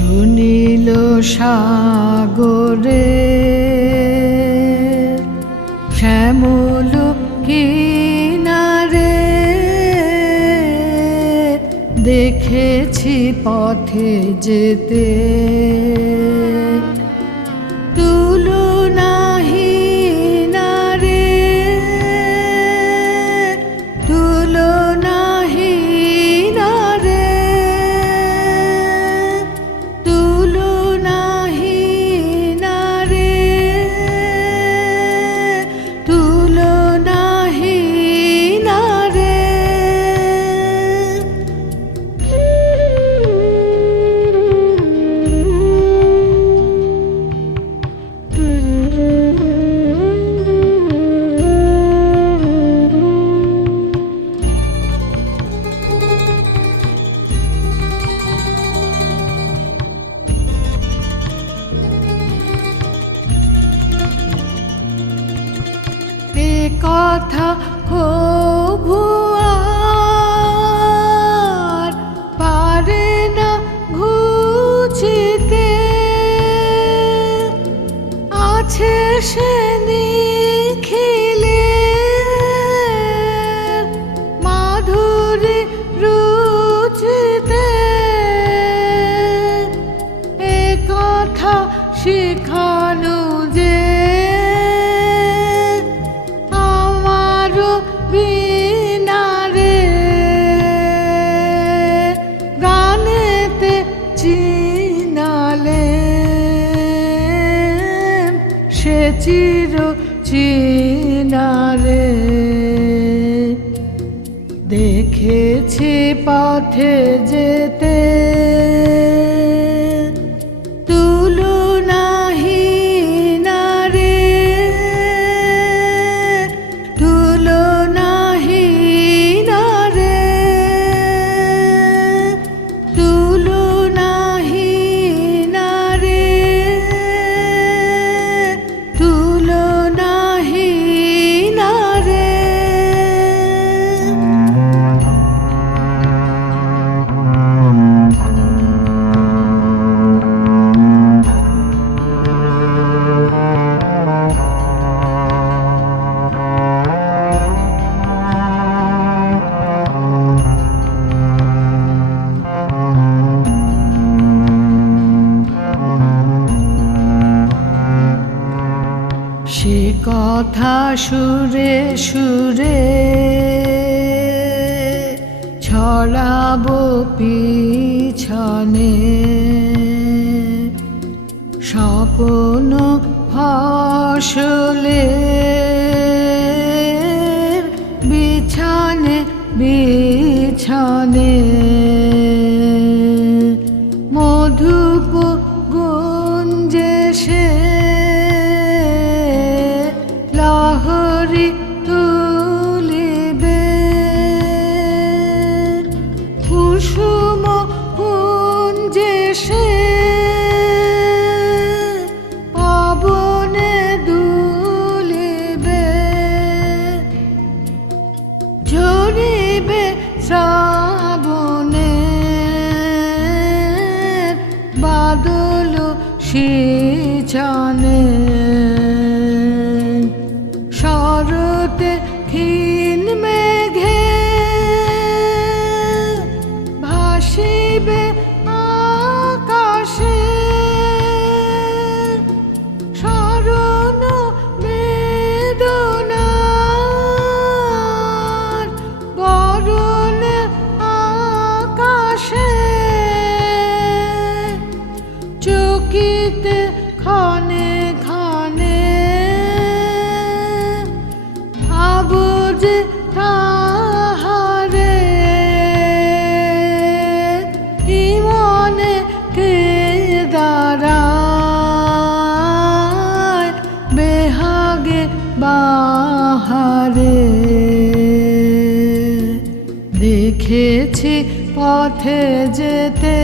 সুনীল সাগরে শ্যামল কিনারে দেখেছি পথে যেতে তুলনাহীন রে, তুলনাহীন রে, তুলনাহীন রে, তুলনাহীন রে। এ কথা কভু আর পারে না ঘুচিতে, আছে সে নিখিলে মাধুরী রুচিতে। এ কথা শিখানো যে বিনারে গানেতে চিনালে সে চির চিনারে। দেখেছি পথে যেতে তুলনাহীন রে, তুলনাহীন রে, তুলনাহীন রে, তুলনাহীন রে। সে কথা সুরে সুরে ছড়াবো পিছনে, স্বপ্ন ফসলে বিছানে বিছানে। মধুপ গুঞ্জে সে লহরী তুলিবে, কুসুম কুঞ্জে সে পবনে দুলিবে, ঝরিবে শ্রাবণে বাদল সিঁচনে। শরতে ক্ষীণ মেঘে ভাসিবে আকাশে, শরণ বেদনার বরণ আকাশে। চকিতে ক্ষণে ক্ষণে আবুজ তাহারে ইমনে কে দাঁড়ায় বেহাগে বাহারে। দেখেছি পথে যেতে